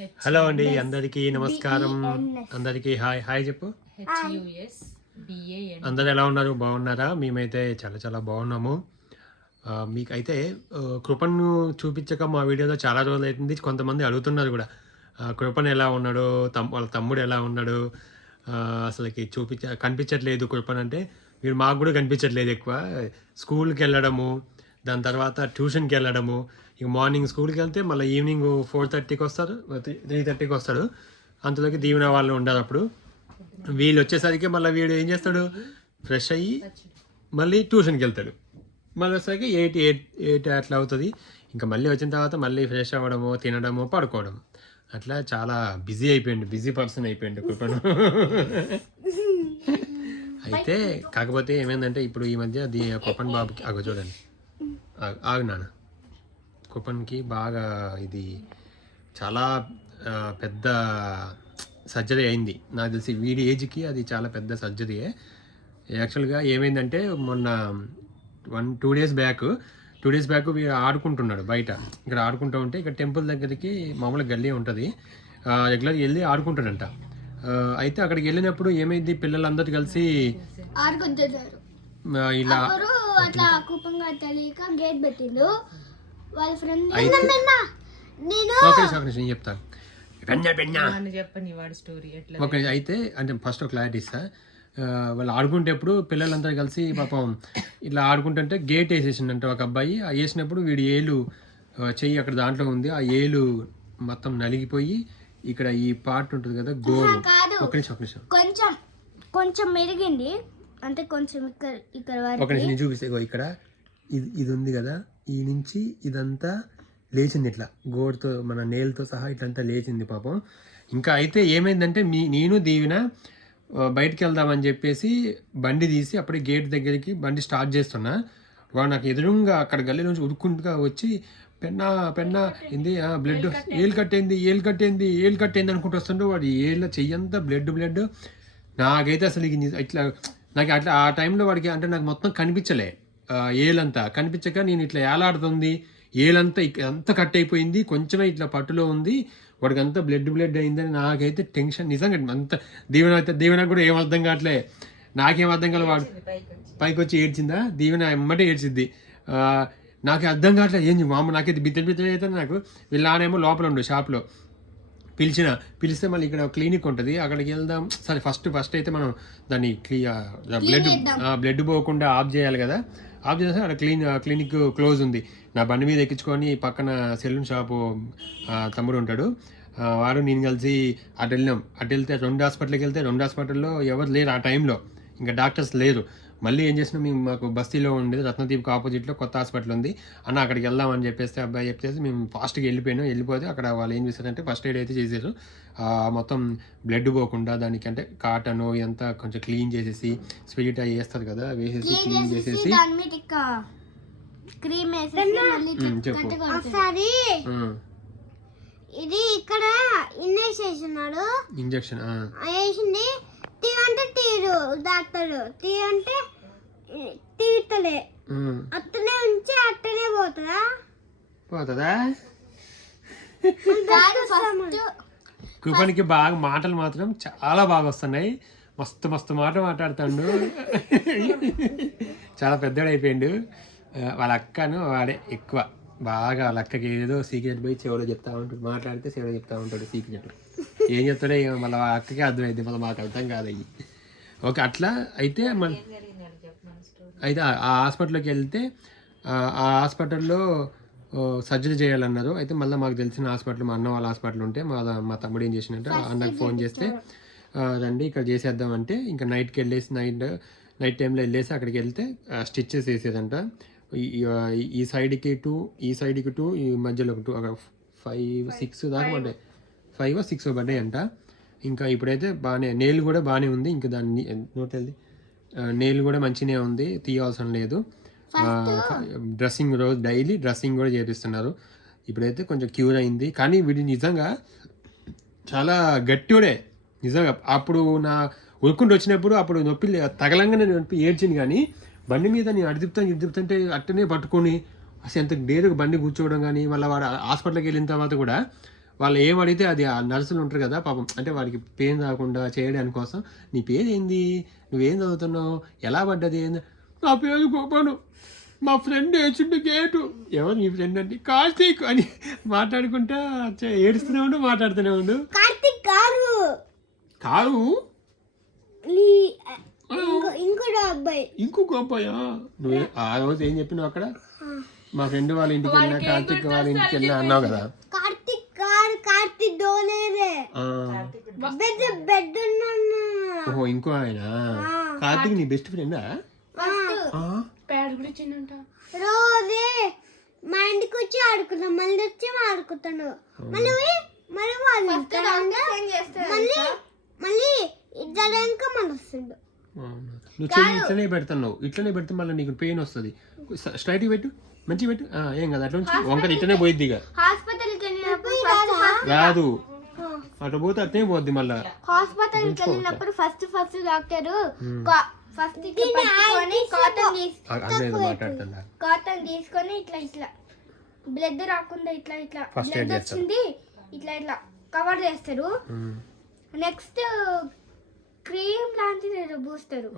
Hello అండి అందరికీ నమస్కారం. అందరికీ హాయ్. హాయ్ చెప్పు. అందరు ఎలా ఉన్నారు? బాగున్నారా? మేమైతే చాలా చాలా బాగున్నాము. మీకైతే కృపను చూపించక మా వీడియోలో చాలా రోజులు అవుతుంది కొంతమంది అడుగుతున్నారు కూడా. ఆ, కృపన్ ఎలా ఉన్నాడు? తమ్ వాళ్ళ తమ్ముడు ఎలా ఉన్నాడు? అసలుకి చూపించ కనిపించట్లేదు కృపన్ అంటే. మీరు మాకు కూడా కనిపించట్లేదు ఎక్కువ. స్కూల్కి వెళ్ళడము దాని తర్వాత ట్యూషన్కి వెళ్ళడము ఇక మార్నింగ్ స్కూల్కి వెళ్తే మళ్ళీ ఈవినింగ్ ఫోర్ థర్టీకి వస్తారు త్రీ థర్టీకి వస్తాడు. అంతలోకి దీవెన వాళ్ళు ఉండరు అప్పుడు. వీళ్ళు వచ్చేసరికి మళ్ళీ వీడు ఏం చేస్తాడు? ఫ్రెష్ అయ్యి మళ్ళీ ట్యూషన్కి వెళ్తాడు మళ్ళీ వచ్చేసరికి ఎయిట్ ఎయిట్ ఎయిట్ అట్లా అవుతుంది. ఇంకా మళ్ళీ వచ్చిన తర్వాత మళ్ళీ ఫ్రెష్ అవ్వడము తినడము పడుకోవడం అట్లా చాలా బిజీ అయిపోయింది బిజీ పర్సన్ అయిపోయింది కృపను అయితే కాకపోతే ఏమైందంటే ఇప్పుడు ఈ మధ్య దీ కొప్పన్ బాబుకి అగ చూడండి. ఆగు- ఆగు నాన్న. కుప్పన్కి బాగా ఇది చాలా పెద్ద సర్జరీ అయింది. నాకు తెలిసి వీడి ఏజ్కి అది చాలా పెద్ద సర్జరీయే యాక్చువల్గా ఏమైందంటే మొన్న one two days back two days back వీడు ఆడుకుంటున్నాడు బయట. ఇక్కడ ఆడుకుంటూ ఉంటే ఇక్కడ టెంపుల్ దగ్గరికి మామూలుగా గల్లీ ఉంటుంది. రెగ్యులర్ వెళ్ళి ఆడుకుంటాడంట. అయితే అక్కడికి వెళ్ళినప్పుడు ఏమైంది? పిల్లలందరూ కలిసి ఇలా అట్లా తెలియక గేట్ పెట్టిండు. వాళ్ళ ఫ్రెండ్ అయితే నేను ఒక నిమిషం, ఒక నిమిషం నేను చెప్తాను పెన్నా పెన్నా. నన్ను చెప్పని వాడి స్టోరీ ఎట్లా ఓకే అయితే అంటే ఫస్ట్ ఒక క్లారిటీ ఇస్తా. ఆ, వాళ్ళు ఆడుకుంటేప్పుడు పిల్లలందరూ కలిసి పాపం ఇట్లా ఆడుకుంటుంటే గేట్ వేసేసిండంట ఒక అబ్బాయి. ఆ వేసినప్పుడు వీడి ఏలు ఆ, చెయ్యి అక్కడ దాంట్లో ఉంది. ఆ ఏలు మొత్తం నలిగిపోయి ఇక్కడ ఈ పార్ట్ ఉంటుంది కదా గోరు. కాదు. ఒక నిమిషం ఒక నిమిషం. కొంచెం కొంచెం మెరిగింది. అంటే కొంచెం ఇక్కడ ఇక్కడ ఒక నిమిషం నేను చూపిస్తే ఇగో ఇక్కడ. ఇది ఇది ఉంది కదా ఈ నుంచి ఇదంతా లేచింది ఇట్లా. గోడుతో మన నేలతో సహా ఇట్లంతా లేచింది పాపం. ఇంకా అయితే ఏమైందంటే మీ నేను దీవిన బయటికి వెళ్దామని చెప్పేసి బండి తీసి అప్పుడే గేట్ దగ్గరికి బండి స్టార్ట్ చేస్తున్నా. వాడు నాకు ఎదురుగా అక్కడ గల్లీ నుంచి ఉరుక్కుంటుగా వచ్చి పెన్నా పెన్నా ఏంది? బ్లడ్ ఏలు కట్టేంది? ఏలు కట్టేంది? ఏలు కట్టేంది? అనుకుంటూ వస్తుంటే వాడు ఏళ్ళ చెయ్యంతా బ్లడ్ బ్లడ్. నాకైతే అసలు ఇట్లా నాకు అట్లా ఆ టైంలో వాడికి అంటే నాకు మొత్తం కనిపించలే. ఏలంతా కనిపించక నేను ఇట్లా ఏలాడుతుంది. ఏలంతా అంతా కట్ అయిపోయింది. కొంచెమే ఇట్లా పట్టులో ఉంది. వాడికి అంతా బ్లడ్ బ్లడ్ అయిందని నాకైతే టెన్షన్ నిజంగా అంత దీవెన అయితే దీవెన కూడా ఏం అర్థం కావట్లే. నాకేం అర్థం కాలే వాడు. పైకి వచ్చి ఏడ్చిందా? దీవెన ఎమ్మటే ఏడ్చిద్ది. ఆ, నాకు అర్థం కావట్లేదు ఏంది మామ నాకైతే బిత్తడి బిత్తడి అయితే నాకు. వీళ్ళ నానేమో లోపల ఉండు షాప్లో పిలిచిన పిలిస్తే మళ్ళీ ఇక్కడ క్లినిక్ ఉంటుంది. అక్కడికి వెళ్దాం. సరే ఫస్ట్ ఫస్ట్ అయితే మనం దాన్ని బ్లడ్ బ్లడ్ పోకుండా ఆఫ్ చేయాలి కదా. ఆఫ్ చేస్తే అక్కడ క్లీన్ క్లినిక్ క్లోజ్ ఉంది. నా బండి మీద ఎక్కించుకొని పక్కన సెలూన్ షాపు తమ్ముడు ఉంటాడు. వాడు నేను కలిసి అటు వెళ్ళినాం. అటు వెళ్తే రెండు హాస్పిటల్కి వెళ్తే రెండు హాస్పిటల్లో ఎవరు లేరు ఆ టైంలో. ఇంకా డాక్టర్స్ లేరు. మళ్ళీ ఏం చేసినా మేము మాకు బస్తీలో ఉండేది రత్నదీప్కి ఆపోజిట్లో కొత్త హాస్పిటల్ ఉంది. అన్న అక్కడికి వెళ్దామని చెప్పేస్తే అబ్బాయి చెప్పేసి మేము ఫాస్ట్గా వెళ్ళిపోయాను. వెళ్ళిపోతే అక్కడ వాళ్ళు ఏం చేశారంటే ఫస్ట్ ఎయిడ్ అయితే చేశారు. ఆ, మొత్తం బ్లడ్ పోకుండా దానికి అంటే కాటన్ ఇదంతా కొంచెం క్లీన్ చేసేసి స్పిరిట్ అవి వేస్తారు కదా వేసేసి క్లీన్ చేసేసి క్రీమ్ చెప్పు. ఇది ఇక్కడ ఇంజెక్షన్ ఆ. వేసింది. టీ అంటే తీరు డాక్టర్. టీ అంటే తీర్తలే. అట్టనే ఉంచి అట్టనే పోతుందా? పోతుందా? కృపనికి బాగా మాటలు మాత్రం చాలా బాగా వస్తున్నాయి. మస్తు మస్తు మాట మాట్లాడుతాడు. చాలా పెద్దడు అయిపోయిండు. ఆ, వాళ్ళ అక్కను వాడే ఎక్కువ. బాగా వాళ్ళ అక్కకి ఏదో సీక్రెట్ పోయి చెవులో చెప్తా ఉంటాడు. మాట్లాడితే చెవులో చెప్తా ఉంటాడు సీక్రెట్. ఏం చెప్తాడో మళ్ళీ వాళ్ళ అక్కకే అర్థమైంది. మళ్ళీ మాకు అర్థం కాదు అయ్యి. ఓకే అట్లా అయితే మన అయితే ఆ- హాస్పిటల్కి వెళ్తే ఆ హాస్పిటల్లో సర్జరీ చేయాలన్నారు. అయితే మళ్ళీ మాకు తెలిసిన హాస్పిటల్ మా అన్న వాళ్ళ హాస్పిటల్ ఉంటే మా మా తమ్ముడు ఏం చేసినట్టు అన్నకు ఫోన్ చేస్తే రండి ఇక్కడ చేసేద్దామంటే ఇంకా నైట్కి వెళ్ళేసి నైట్ నైట్ టైంలో వెళ్ళేసి అక్కడికి వెళ్తే స్టిచ్చెస్ వేసేదంట. ఈ- సైడ్కి టూ ఈ సైడ్కి టూ ఈ మధ్యలో ఒక టూ ఒక ఫైవ్ సిక్స్ దాకా పడ్డాయి. ఫైవ్ సిక్స్ పడ్డాయి అంట ఇంకా ఇప్పుడైతే బాగానే నేల్ కూడా బాగానే ఉంది. ఇంకా దాన్ని నోట్ నేల్ కూడా మంచిగానే ఉంది తీయవసరం లేదు. డ్రెస్సింగ్ రోజు డైలీ డ్రెస్సింగ్ కూడా చేపిస్తున్నారు. ఇప్పుడైతే కొంచెం క్యూర్ అయింది. కానీ వీడి నిజంగా చాలా గట్టివాడే. నిజంగా అప్పుడు నా ఉరుక్కుంటూ వచ్చినప్పుడు అప్పుడు నొప్పి తగలంగానే నొప్పి ఏడ్చింది కానీ బండి మీద నేను ఇటు తిప్పుతుంటే అట్టనే పట్టుకొని అసలు ఎంత డేరుగా బండి కూర్చోవడం కానీ మళ్ళీ వాడు హాస్పిటల్కి వెళ్ళిన తర్వాత కూడా వాళ్ళు ఏం అడిగితే అది ఆ నర్సులు ఉంటారు కదా పాపం అంటే వాడికి పెయిన్ రాకుండా చేయడానికి కోసం నీ పేరు ఏంది? నువ్వేం చదువుతున్నావు? ఎలా పడ్డది ఏంది? నా పేరు గోపను. మా ఫ్రెండ్ వేసిండు గేటు ఎవరు నీ ఫ్రెండ్ అంటే కార్తీక్ అని మాట్లాడుకుంటా ఏడుస్తూనే ఉండు మాట్లాడుతూనే ఉండు కార్తిక్ గారు కాదు. ఈ- ఇంకో ఇంకోటి అబ్బాయి. ఇంకొక అబ్బాయా? నువ్వు ఆ రోజు ఏం చెప్పినావు అక్కడ? మా ఫ్రెండ్ వాళ్ళ ఇంటికి వెళ్ళినా కార్తీక్ వాళ్ళ ఇంటికి వెళ్ళినా అన్నావు కదా. కార్తిక్ డోలేదే. ఆ, బెడ్ ఓహో ఇంకో ఆయన. కార్తీక్ నీ బెస్ట్ ఫ్రెండా? రోజే మా ఇంటికి వచ్చి ఆడుకుంటాం మళ్ళీ వచ్చి ఆడుకుంటాను మళ్ళీ పోయి మళ్ళీ వాళ్ళు. మళ్ళీ మళ్ళీ ఇద్దరు ఇంకా మళ్ళీ వస్తుండు. నువ్వు చెయ్యి ఇట్లనే పెడుతున్నావు. ఇట్లనే పెడితే మళ్ళీ నీకు పెయిన్ వస్తుంది. స్ట్రైట్ పెట్టు. మంచిగా పెట్టు. ఏం కదా అట్లా వంకర ఇట్లనే పోయిద్ది ఇక. రాదు. అట్లా పోతే అట్లనే పోద్ది మళ్ళా. హాస్పిటల్కి వెళ్ళినప్పుడు first first doctor first cotton తీసి ఆ, అన్నయ్యతో మాట్లాడుతున్నా. కాటన్ తీసుకొని ఇట్లా ఇట్లా. బ్లడ్ రాకుండా ఇట్లా ఇట్లా. బ్లడ్. వచ్చింది ఇట్లా ఇట్లా. కవర్ చేస్తారు. నెక్స్ట్ క్రీమ్ లాంటిది ఏదో పూస్తారు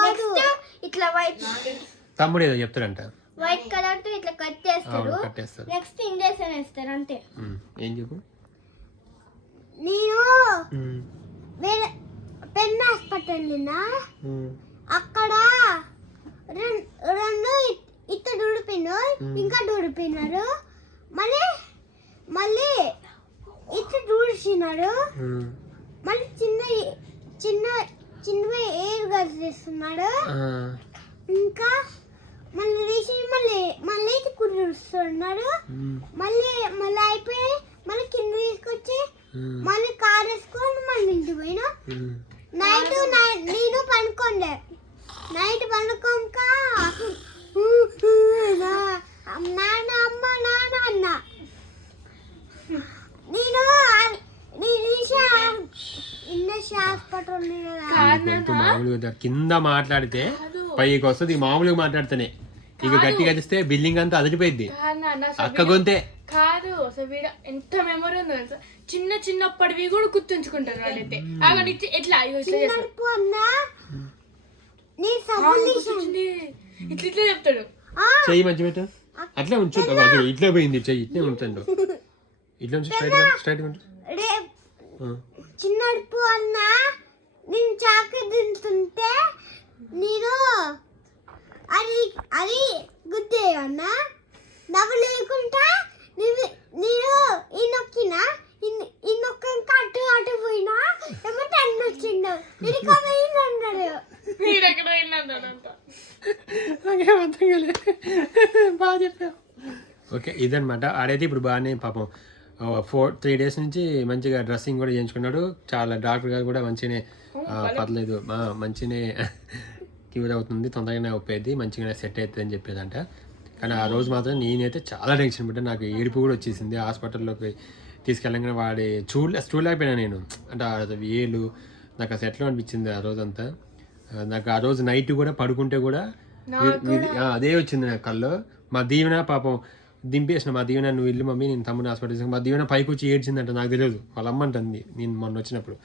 నెక్స్ట్ ఇట్లా వైట్ తమ్ముడు ఏదో చెప్తాడంట. వైట్ కలర్తో ఇట్లా కట్ చేస్తారు. అవును కట్టేస్తారు నెక్స్ట్ ఇంజక్షన్ వేస్తారు అంతే. ఉమ్, ఏం చెప్పు? నేను ఉమ్, వేరే పెన్ హాస్పిటల్ నిన్న. ఉమ్, అక్కడ రెం- రెండు ఇ- ఇద్దరు ఊడిపోయిన ఇంకా ఊడిపోయినారు మళ్ళీ మళ్ళీ ఊడిచినారు ఉమ్, మళ్ళీ చిన్న చిన్న చిన్న ఏరు గది చేస్తున్నాడు ఆ, ఇంకా మళ్ళీ తీసి మళ్ళీ మళ్ళీ కురుస్తున్నాడు మళ్ళీ మళ్ళీ అయిపోయి మళ్ళీ కింద తీసుకొచ్చి మళ్ళీ కార్ వేసుకొని మళ్ళీ ఇంటికి పోయినా. నైట్ నేను పనుకోండే. నైట్ పనుకోక నాన్న అమ్మ నాన్న అన్న. నేను కింద మాట్లాడితే పైకి వస్తుంది. మామూలుగా మాట్లాడితేనే. ఇక గట్టిగా అదిస్తే బిల్డింగ్ అంతా అదిరిపోయింది అక్క గొంతే. కాదు అసలు వీడ ఎంత మెమరీ ఉందో తెలుసా? చిన్న చిన్నప్పటివి కూడా గుర్తుంచుకుంటారు వాళ్ళైతే. ఎట్లా ఇట్లా. ఇట్లా ఇట్లా చెప్తాడు. చెయ్యి మంచి పెట్టు. అట్లే ఉంచు. ఇట్లే పోయింది. చెయ్యి ఇట్లే ఉంచండు. ఇట్లా ఉంచు స్ట్రైట్ స్ట్రైట్ ఉంచు. చిన్నడుపు అన్న నేను చాకు తింటుంటే నేను అది అది గుద్దే అన్న నవ్వు లేకుండా నేను ఈ నొక్కిన ఈ- నొక్క అటు అటు పోయినా ఏమంటే అన్న వచ్చిండు ఇది పోయింది అన్నాడు మీరు ఎక్కడ బాగా చెప్పావు. ఓకే ఇదనమాట ఆడైతే ఇప్పుడు బాగానే పాపం. ఫోర్ త్రీ డేస్ నుంచి మంచిగా డ్రెస్సింగ్ కూడా చేయించుకున్నాడు. చాలా డాక్టర్ గారు కూడా మంచిగానే ఆ, పర్లేదు. ఆ, మంచిగానే క్యూర్ అవుతుంది తొందరగానే ఒప్పేది మంచిగానే సెట్ అవుతుంది అని చెప్పేదంట. కానీ ఆ రోజు మాత్రం నేనైతే చాలా టెన్షన్ పడ్డా. నాకు ఏడుపు కూడా వచ్చేసింది. హాస్పిటల్లోకి తీసుకెళ్ళగానే వాడి చూడలే చూడలేకపోయినా నేను. అంటే ఆ వేలు నాకు అసలు ఎట్లా అనిపించింది ఆ రోజంతా? ఆ, నాకు ఆ రోజు నైట్ కూడా పడుకుంటే కూడా ఆ, అదే వచ్చింది నా కల్లో. మా దీవెన పాపం దింపేసిన మా దీవెన నువ్వు ఇల్లు మమ్మీ నేను తమ్ముడు హాస్పిటల్ మా దీవెన పైకి వచ్చి ఏడ్చిందంట నాకు తెలియదు వాళ్ళ అమ్మ అంటుంది నేను మొన్న వచ్చినప్పుడు.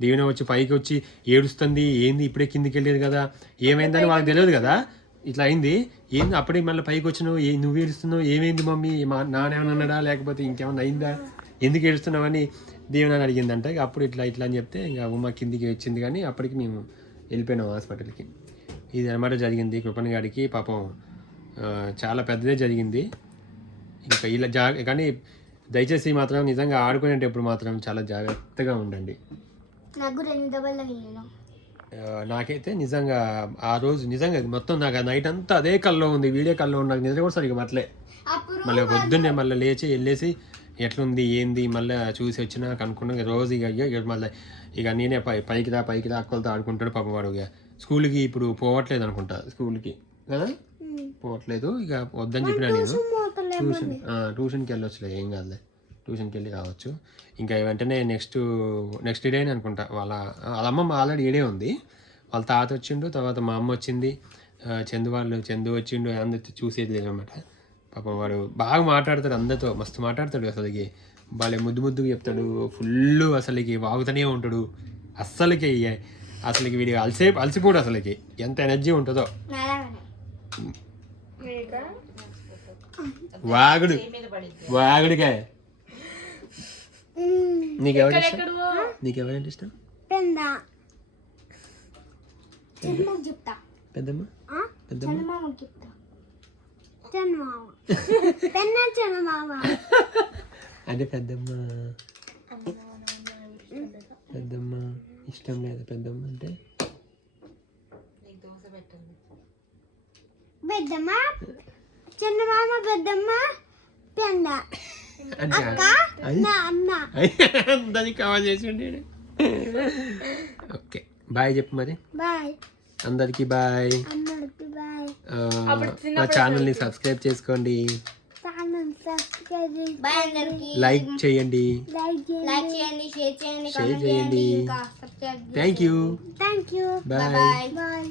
దీవెన వచ్చి పైకి వచ్చి ఏడుస్తుంది ఏంది ఇప్పుడే కిందికి వెళ్ళేది కదా? ఏమైందని వాళ్ళకి తెలియదు కదా? ఇట్లా అయింది. ఏంది అప్పుడే మళ్ళీ పైకి వచ్చినావు? ఏ నువ్వు ఏడుస్తున్నావు? ఏమైంది మమ్మీ? మా నానేమన్నా అన్నాడా? లేకపోతే ఇంకేమన్నా అయిందా? ఎందుకు ఏడుస్తున్నావు అని దీవెన అడిగిందంట. అప్పుడు ఇట్లా ఇట్లా అని చెప్తే ఇంకా ఉమ్మ కిందికి వచ్చింది కానీ అప్పటికి మేము వెళ్ళిపోయినాం హాస్పిటల్కి. ఇది అనమాట జరిగింది. కృపణ గారికి పాపం చాలా పెద్దదే జరిగింది. ఇంకా ఇలా జా కానీ దయచేసి మాత్రం నిజంగా ఆడుకునేటప్పుడు మాత్రం చాలా జాగ్రత్తగా ఉండండి. నాకైతే నిజంగా ఆ రోజు నిజంగా మొత్తం నాకు ఆ నైట్ అంతా అదే కల్లో ఉంది వీడియో కల్లో నాకు నిద్ర కూడా సరిగ్గా మట్లే మళ్ళీ పొద్దున్నే మళ్ళీ లేచి వెళ్ళేసి ఎట్లుంది ఏంది మళ్ళీ చూసి వచ్చినా కనుక్కున్నా ఇక రోజు ఇక ఇక ఇక మళ్ళీ ఇక నేనే పై పైకి రా పైకి రా అక్కలతో ఆడుకుంటాడు పాపం వాడు ఇక. స్కూల్కి ఇప్పుడు పోవట్లేదు అనుకుంటా స్కూల్కి. కదా? పోవట్లేదు. ఇక వద్దని చెప్పినా నేను. ట్యూషన్ ట్యూషన్కి వెళ్ళొచ్చులే ఏం కాదులే. ట్యూషన్కి వెళ్ళి రావచ్చు ఇంకా వెంటనే నెక్స్ట్ నెక్స్ట్ డేనే అనుకుంటా. వాళ్ళ వాళ్ళ అమ్మమ్మ ఆల్రెడీ ఏడే ఉంది. వాళ్ళ తాత వచ్చిండు తర్వాత మా అమ్మ వచ్చింది. చందు వాళ్ళు చందు వచ్చిండు అందరితో చూసేది లేదు అనమాట పాపం వాడు బాగా మాట్లాడతాడు అందరితో మస్తు మాట్లాడతాడు అసలుకి. భలే ముద్దు ముద్దుగా చెప్తాడు. ఫుల్ అసలుకి వాగుతూనే ఉంటాడు. అస్సలకి అసలుకి వీడికి అలసే అలసిపోడు అసలుకి. ఎంత ఎనర్జీ ఉంటుందో? వాగుడు మీద పడింది వాగుడికే నీకెవరి ఇష్టం ఎక్కడో నీకెవరంటే ఇష్టం పెంద చిన్నకి చెప్తా పెద్దమ్మ ఆ? పెద్దమ్మ చందమామకి చెప్తా చందమామ పెన్న చందమామ అంటే పెద్దమ్మ పెద్దమ్మ ఇష్టం లేదు పెద్దమ్మ అంటే నీకు దోశ పెట్టండి పెద్దమ్మ చందమామ పెద్దమ్మ పెంద అంటే అది. నా అన్న. దాన్ని కవర్ చేసి ఉండేడు ఓకే బాయ్ చెప్పు మరి. బాయ్. అందరికి బాయ్. మా ఛానల్ని సబ్స్క్రైబ్ చేసుకోండి. ఛానల్ సబ్స్క్రైబ్ బాయ్ అందరికి. లైక్ చేయండి. లైక్ చేయండి. లైక్ చేయండి షేర్ చేయండి షేర్ చేయండి thank you thank you bye bye